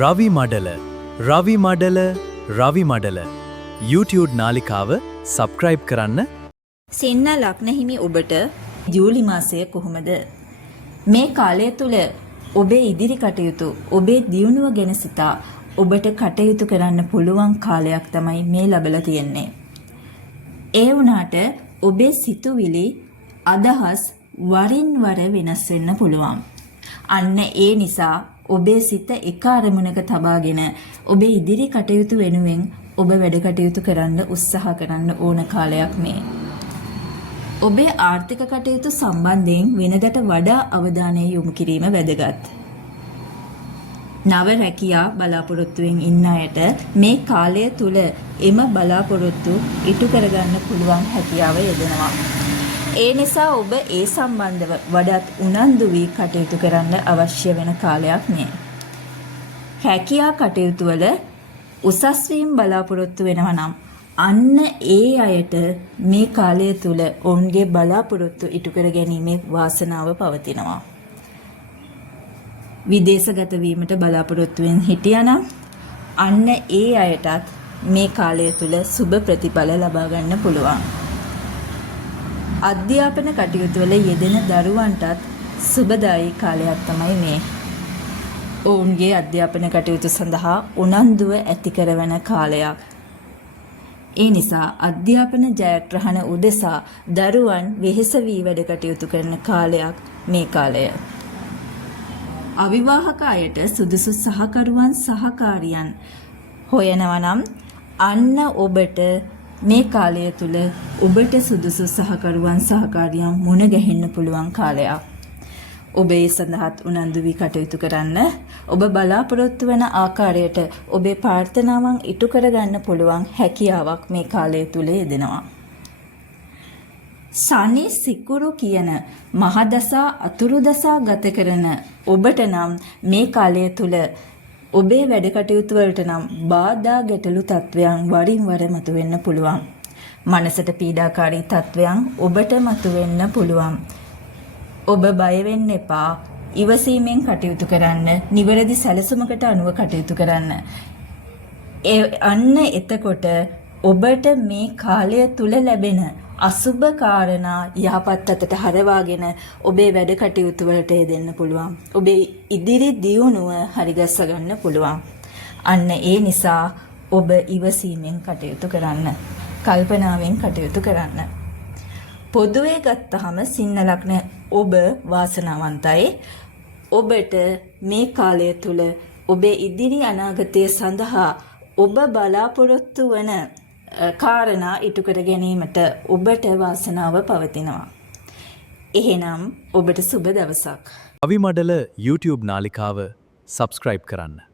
රවි මඩල රවි මඩල රවි මඩල YouTube නාලිකාව subscribe කරන්න. සින්න ලග්න හිමි ඔබට ජූලි මාසය කොහොමද? මේ කාලය තුල ඔබේ ඉදිරි කටයුතු ඔබේ දියුණුව ගැන සිතා ඔබට කටයුතු කරන්න පුළුවන් කාලයක් තමයි මේ ලැබලා තියෙන්නේ. ඒ වුණාට ඔබේ සිතුවිලි අදහස් වරින් වර වෙනස් වෙන්න පුළුවන්. අන්න ඒ නිසා ඔබේ සිත එක අරමුණක තබාගෙන ඔබේ ඉදිරි කටයුතු වෙනුවෙන් ඔබ වැඩ කටයුතු කරන්න උත්සාහ කරන්න ඕන කාලයක් මේ. ඔබේ ආර්ථික කටයුතු සම්බන්ධයෙන් වෙනදට වඩා අවධානය යොමු කිරීම වැදගත්. නව රැකියා බලාපොරොත්තුවෙන් ඉන්න අයට මේ කාලය තුල එම බලාපොරොත්තු ඉටු කරගන්න පුළුවන් හැකියාව යෙදෙනවා. ඒ නිසා ඔබ ඒ සම්බන්ධව වඩාත් උනන්දු වී කටයුතු කරන්න අවශ්‍ය වෙන කාලයක් මේ. රැකියා කටයුතු වල උසස් වීම බලාපොරොත්තු වෙනවා නම් අන්න ඒ අයට මේ කාලය තුල ඔවුන්ගේ බලාපොරොත්තු ඉටු කර ගැනීමේ වාසනාව පවතිනවා. විදේශගත වීමට බලාපොරොත්තුවෙන් හිටියානම් අන්න ඒ අයටත් මේ කාලය තුල සුබ ප්‍රතිඵල ලබා ගන්න පුළුවන්. අධ්‍යාපන කටයුතු වල යෙදෙන දරුවන්ටත් සුබදායී කාලයක් තමයි මේ. ඔවුන්ගේ අධ්‍යාපන කටයුතු සඳහා උනන්දුව ඇති කරවන කාලයක්. ඒ නිසා අධ්‍යාපන ජයග්‍රහණ උදෙසා දරුවන් වෙහෙස වී වැඩ කටයුතු කරන කාලයක් මේ කාලය. අවිවාහක අයට සුදුසු සහකරුවන් සහකාරියන් හොයනවා නම් අන්න ඔබට මේ කාලය තුල ඔබට සුදුසු සහකරුවන් සහකාරියන් මුණ ගැහෙන්න පුළුවන් කාලයක්. ඔබ ඒ සඳහාත් උනන්දු වී කටයුතු කරන්න. ඔබ බලාපොරොත්තු වන ආකාරයට ඔබේ ප්‍රාර්ථනාවන් ඉටු කරගන්න පුළුවන් හැකියාවක් මේ කාලය තුල යෙදෙනවා. සනි සිකුරු කියන මහදසා අතුරු දසා ගත කරන ඔබට නම් මේ කාලය තුල ඔබේ වැඩ කටයුතු වලට නම් බාධා ගැටලු තත්වයන් වරින් වර මතුවෙන්න පුළුවන්. මනසට පීඩාකාරී තත්වයන් ඔබට මතුවෙන්න පුළුවන්. ඔබ බය වෙන්න එපා. ඉවසීමෙන් කටයුතු කරන්න. නිවැරදි සැලසුමකට අනුව කටයුතු කරන්න. අන්න එතකොට ඔබට මේ කාලය තුල ලැබෙන අසුබ කාරණා යහපත් අතට හරවාගෙන ඔබේ වැඩ කටයුතු වලට යෙදෙන්න පුළුවන්. ඔබේ ඉදිරි දියුණුව හරිගස්ස ගන්න පුළුවන්. අන්න ඒ නිසා ඔබ ඉවසීමෙන් කටයුතු කරන්න. කල්පනාවෙන් කටයුතු කරන්න. පොදුවේ ගත්තහම සින්න ලග්න ඔබ වාසනාවන්තයි. ඔබට මේ කාලය තුල ඔබේ ඉදිරි අනාගතය සඳහා ඔබ බලාපොරොත්තු වන කාරණා ඉටු කර ගැනීමට ඔබට වාසනාව පවතිනවා. එහෙනම් ඔබට සුබ දවසක්. රවි මඩල YouTube නාලිකාව සබ්ස්ක්‍රයිබ් කරන්න.